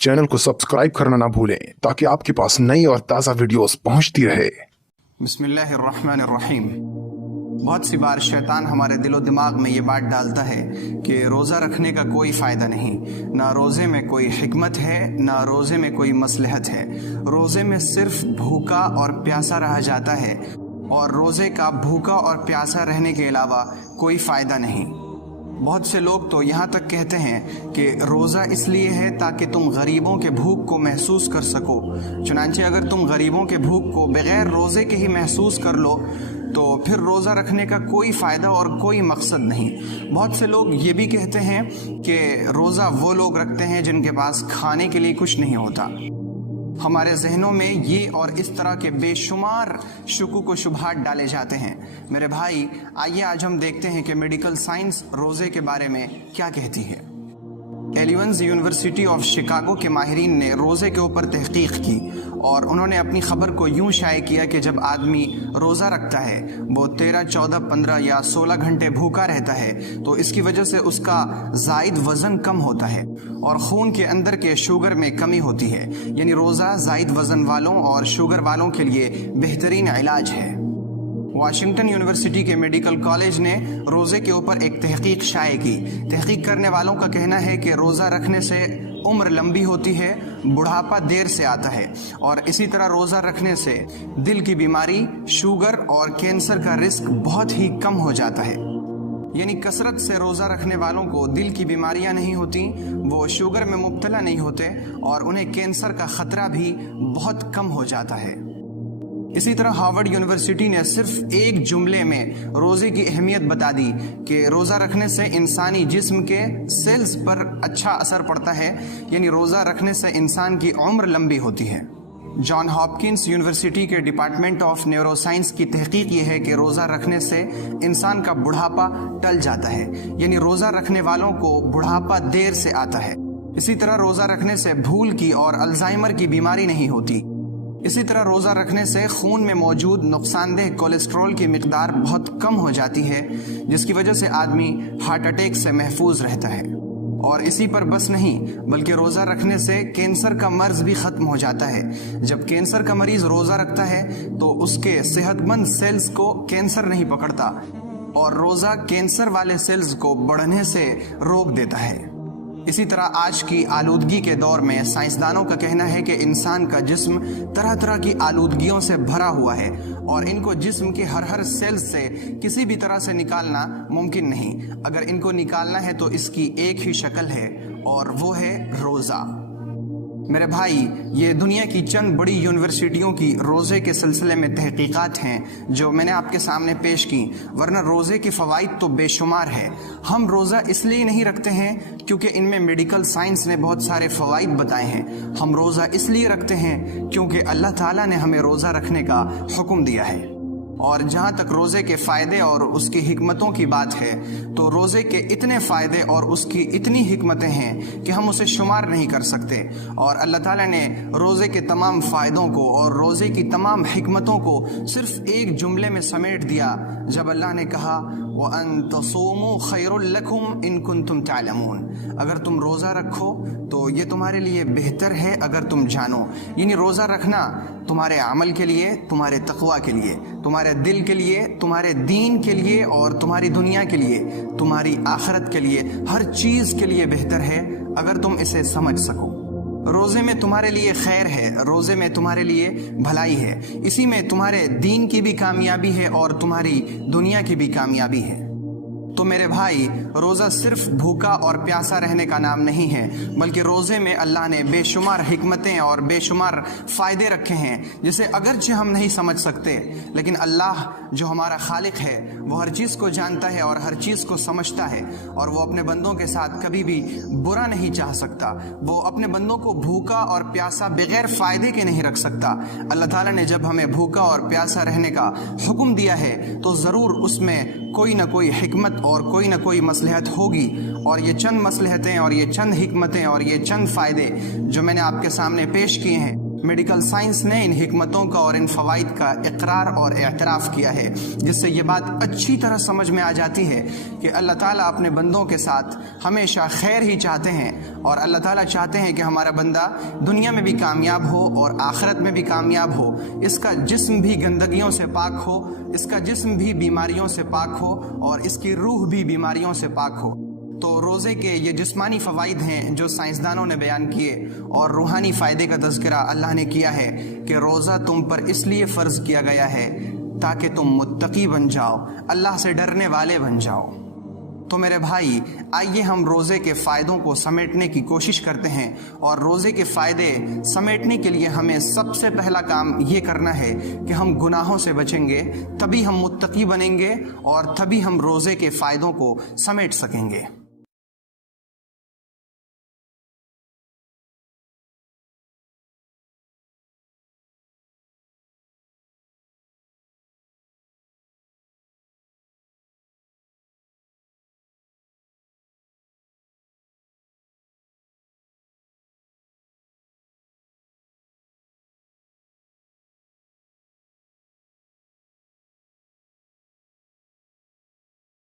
Channel को subscribe करना ना भूलें ताकि आपके पास नई और ताज़ा वीडियोस पहुंचती रहे। बिस्मिल्लाहिर्रहमानिर्रहीम। बहुत सी बार शैतान हमारे दिलो दिमाग में ये बात डालता है कि रोज़ा रखने का कोई फ़ायदा नहीं, ना रोज़े में कोई हिकमत है, ना रोज़े में कोई मसलहत है। रोज़े में सिर्फ भूखा और प्यासा रहा जाता है और रोज़े का भूखा और प्यासा रहने के अलावा कोई फ़ायदा नहीं। बहुत से लोग तो यहाँ तक कहते हैं कि रोज़ा इसलिए है ताकि तुम गरीबों के भूख को महसूस कर सको। चुनांचे अगर तुम गरीबों के भूख को बग़ैर रोज़े के ही महसूस कर लो तो फिर रोज़ा रखने का कोई फ़ायदा और कोई मकसद नहीं। बहुत से लोग ये भी कहते हैं कि रोज़ा वो लोग रखते हैं जिनके पास खाने के लिए कुछ नहीं होता। हमारे जहनों में ये और इस तरह के बेशुमार शुकूक व शुबहात डाले जाते हैं। मेरे भाई, आइए आज हम देखते हैं कि मेडिकल साइंस रोज़े के बारे में क्या कहती है। एलियंस यूनिवर्सिटी ऑफ शिकागो के माहिरीन ने रोज़े के ऊपर तहकीक की और उन्होंने अपनी ख़बर को यूं शाये किया कि जब आदमी रोज़ा रखता है वो 13, 14, 15 या 16 घंटे भूखा रहता है तो इसकी वजह से उसका ज़ायद वज़न कम होता है और खून के अंदर के शुगर में कमी होती है। यानी रोज़ा ज़ायद वज़न वालों और शुगर वालों के लिए बेहतरीन इलाज है। वाशिंगटन यूनिवर्सिटी के मेडिकल कॉलेज ने रोज़े के ऊपर एक तहकीक शाये की। तहकीक करने वालों का कहना है कि रोज़ा रखने से उम्र लंबी होती है, बुढ़ापा देर से आता है और इसी तरह रोज़ा रखने से दिल की बीमारी, शुगर और कैंसर का रिस्क बहुत ही कम हो जाता है। यानी कसरत से रोज़ा रखने वालों को दिल की बीमारियां नहीं होती, वो शुगर में मुब्तला नहीं होते और उन्हें कैंसर का ख़तरा भी बहुत कम हो जाता है। इसी तरह हार्वर्ड यूनिवर्सिटी ने सिर्फ एक जुमले में रोज़े की अहमियत बता दी कि रोज़ा रखने से इंसानी जिस्म के सेल्स पर अच्छा असर पड़ता है। यानी रोज़ा रखने से इंसान की उम्र लंबी होती है। जॉन हॉपकिंस यूनिवर्सिटी के डिपार्टमेंट ऑफ न्यूरोसाइंस की तहकीक ये है कि रोज़ा रखने से इंसान का बुढ़ापा टल जाता है। यानी रोज़ा रखने वालों को बुढ़ापा देर से आता है। इसी तरह रोज़ा रखने से भूल की और अल्जाइमर की बीमारी नहीं होती। इसी तरह रोज़ा रखने से खून में मौजूद नुकसानदेह कोलेस्ट्रॉल की मिकदार बहुत कम हो जाती है, जिसकी वजह से आदमी हार्ट अटैक से महफूज रहता है। और इसी पर बस नहीं, बल्कि रोज़ा रखने से कैंसर का मर्ज भी ख़त्म हो जाता है। जब कैंसर का मरीज़ रोज़ा रखता है तो उसके सेहतमंद सेल्स को कैंसर नहीं पकड़ता और रोज़ा कैंसर वाले सेल्स को बढ़ने से रोक देता है। इसी तरह आज की आलूदगी के दौर में साइंसदानों का कहना है कि इंसान का जिस्म तरह तरह की आलूदगियों से भरा हुआ है और इनको जिस्म के हर सेल्स से किसी भी तरह से निकालना मुमकिन नहीं। अगर इनको निकालना है तो इसकी एक ही शक्ल है और वो है रोज़ा। मेरे भाई, ये दुनिया की चंद बड़ी यूनिवर्सिटियों की रोज़े के सिलसिले में तहकीकात हैं जो मैंने आपके सामने पेश की, वरना रोज़े के फ़वाइद तो बेशुमार है। हम रोज़ा इसलिए नहीं रखते हैं क्योंकि इनमें मेडिकल साइंस ने बहुत सारे फ़वाइद बताए हैं। हम रोज़ा इसलिए रखते हैं क्योंकि अल्लाह ताला ने हमें रोज़ा रखने का हुक्म दिया है। और जहाँ तक रोज़े के फ़ायदे और उसकी हिकमतों की बात है तो रोज़े के इतने फ़ायदे और उसकी इतनी हिकमतें हैं कि हम उसे शुमार नहीं कर सकते। और अल्लाह ताला ने रोज़े के तमाम फ़ायदों को और रोज़े की तमाम हिकमतों को सिर्फ एक जुमले में समेट दिया जब अल्लाह ने कहा व अन तसूमू खैरुल लकुम इन कुंतुम तालमून। अगर तुम रोज़ा रखो तो ये तुम्हारे लिए बेहतर है अगर तुम जानो। यानी रोज़ा रखना तुम्हारे अमल के लिए, तुम्हारे तक़वा के लिए, तुम्हारे दिल के लिए, तुम्हारे दीन के लिए और तुम्हारी दुनिया के लिए, तुम्हारी आखिरत के लिए, हर चीज़ के लिए बेहतर है अगर तुम इसे समझ सको। रोज़े में तुम्हारे लिए खैर है, रोज़े में तुम्हारे लिए भलाई है, इसी में तुम्हारे दीन की भी कामयाबी है और तुम्हारी दुनिया की भी कामयाबी है। तो मेरे भाई, रोज़ा सिर्फ भूखा और प्यासा रहने का नाम नहीं है, बल्कि रोज़े में अल्लाह ने बेशुमार हिकमतें और बेशुमार फ़ायदे रखे हैं जिसे अगरचे हम नहीं समझ सकते, लेकिन अल्लाह जो हमारा खालिक है वो हर चीज़ को जानता है और हर चीज़ को समझता है और वो अपने बंदों के साथ कभी भी बुरा नहीं चाह सकता। वो अपने बंदों को भूखा और प्यासा बग़ैर फ़ायदे के नहीं रख सकता। अल्लाह ताला ने जब हमें भूखा और प्यासा रहने का हुक्म दिया है तो ज़रूर उसमें कोई ना कोई हिकमत और कोई ना कोई मसलहत होगी। और ये चंद मसलहतें और ये चंद हिकमतें और ये चंद फ़ायदे जो मैंने आपके सामने पेश किए हैं मेडिकल साइंस ने इन हिकमतों का और इन फ़वाइद का इकरार और एतराफ़ किया है, जिससे ये बात अच्छी तरह समझ में आ जाती है कि अल्लाह ताला अपने बंदों के साथ हमेशा खैर ही चाहते हैं और अल्लाह ताला चाहते हैं कि हमारा बंदा दुनिया में भी कामयाब हो और आखिरत में भी कामयाब हो। इसका जिस्म भी गंदगियों से पाक हो, इसका जिस्म भी बीमारियों से पाक हो और इसकी रूह भी बीमारियों से पाक हो। तो रोज़े के ये जिस्मानी फ़वाइद हैं जो साइंसदानों ने बयान किए, और रूहानी फ़ायदे का तज़किरा अल्लाह ने किया है कि रोज़ा तुम पर इसलिए फ़र्ज़ किया गया है ताकि तुम मुत्तकी बन जाओ, अल्लाह से डरने वाले बन जाओ। तो मेरे भाई, आइए हम रोज़े के फ़ायदों को समेटने की कोशिश करते हैं, और रोज़े के फ़ायदे समेटने के लिए हमें सबसे पहला काम ये करना है कि हम गुनाहों से बचेंगे, तभी हम मुत्तकी बनेंगे और तभी हम रोज़े के फ़ायदों को समेट सकेंगे।